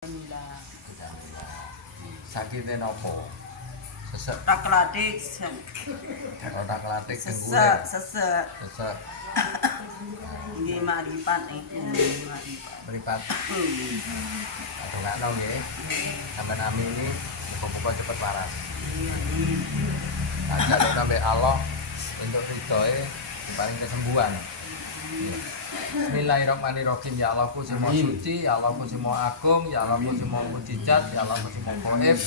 Alhamdulillah. Sakite nopo? Sesek. Tak kelatik. Otak klatik Sesek, dengkule. sesek. Sesek. Nggih maripat niku maripat. Meripat. Atungakno nggih. Sampeyan amin ini muga-muga cepet waras. Ajak sampai Allah untuk ridhoe diparing kesembuhan. Bismillahirrahmanirrahim. Ya Allah ku sing suci, ya Allah ku sing agung, ya Allah ku sing mujizat, ya Allah ku sing gaib,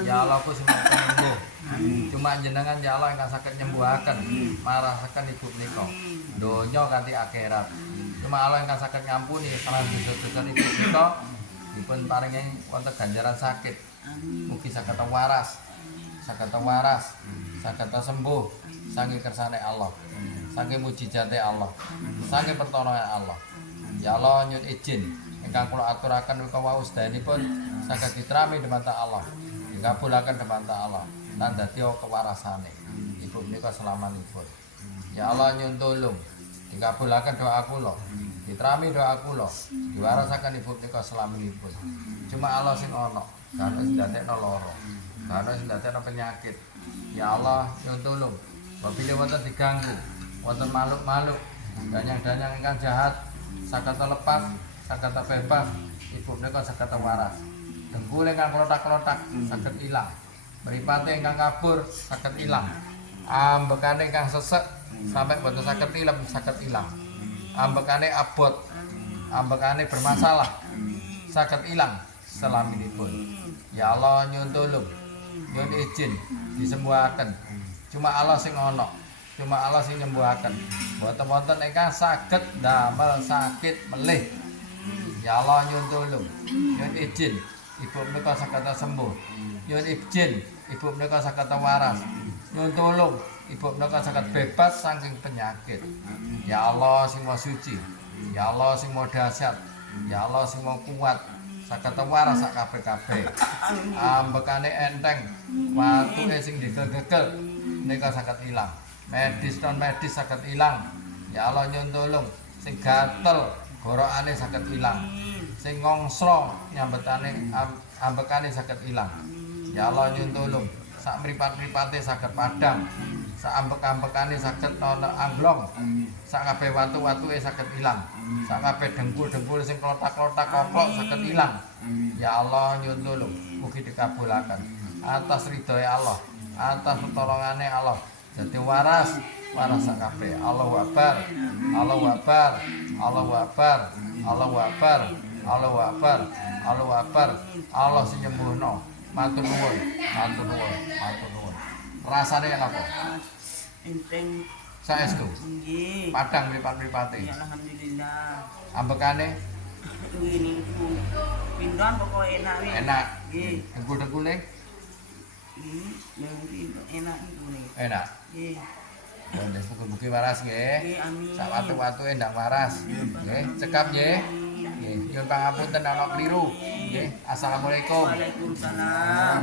ya Allah ku sing penyembuh. Cuma jenengan ya Allah ingkang saged nyembuhaken marasaken ibu menika donya kanthi akhirat. Cuma Allah ingkang saged ngampuni salah dosa-dosa ibu menika dipun paringi wonten ganjaran sakit. Mugi saged waras, saged waras, saged sembuh saking kersane Allah, saking mujizate Allah, saking pertolongan Allah. Ya Allah nyuwun izin ingkang kula aturaken menika wau sedayanipun saged diterami dhumateng Allah, dikabulaken dhumateng Allah lan dadi kewarasane ibu menika selamanipun. Ya Allah nyuwun tulung dikabulaken doa kula, diterami doa kula, diwarasaken ibu menika selamanipun. Cuma Allah sing ana, karena sing dadekno lara, karena sing dadekno penyakit. Ya Allah nyuwun tulung apabila wonten diganggu, wonten makhluk-makhluk danyang-danyang ingkang jahat saged lepas, saged bebas, ibu menika saged waras. Dengkul ingkang klothak-klothak saged ilang. Mripate ingkang kabur saged ilang. Ambekane ingkang sesek sampai boten saged ilem saged ilang. Ambekane abot, ambekane bermasalah saged ilang selaminipun. Ya Allah nyuwun tulung, nyuwun izin disembuhaken. Cuma Allah sing ana, cuma Allah sing nyembuhaken. Mboten wonten ingkang saged ndamel sakit melih. Ya Allah nyuwun tulung, nyuwun izin ibu menika saged sembuh. Nyuwun izin ibu menika saged waras. Nyuwun tulung ibu menika saged bebas saking penyakit. Ya Allah sing Maha Suci, ya Allah sing Maha Dahsyat, ya Allah sing Maha Kuat, saged waras sak kabeh-kabeh. Ambekane enteng, watuke sing digel-gegel menika saged ilang. Medis non medis saged ilang. Ya Allah nyuwun tulung sing gatel gorokane saged ilang. Sing ngongslo nyambetane ambekane saged ilang. Ya Allah nyuwun tulung sak mripat-mripate saged padhang. Sak ambek-ambekane saged ana anglong. Sak kabeh watu-watuke saged ilang. Sak kabeh dengkul-dengkul sing klothak-klothak koklok saged ilang. Ya Allah nyuwun tulung mugi dikabulaken atas ridhoe Allah, atas pertolongane Allah. Jadi waras sak kabeh. Allahu Akbar, Allahu Akbar, Allahu Akbar, Allahu Akbar, Allahu Akbar, Allahu Akbar. Allah sing nyembuhno. Matur nuwun, matur nuwun, matur nuwun. Rasane apa? Enteng. Saestu. Nggih. Padang mripat-mripate. Ya alhamdulillah. Ambekane Nggih niku. Pindhon pokoke enak wis. enak. Nggih. Dengkul-dengkule Nggih, enak niku nih. enak. Nggih. Wis mugi-mugi waras nggih. Nggih, amin. Sak watu-watuke ndak waras. Nggih, cekap nggih. Nggih, nyuwun pangapunten ana kliru. Nggih, assalamualaikum. Waalaikumsalam.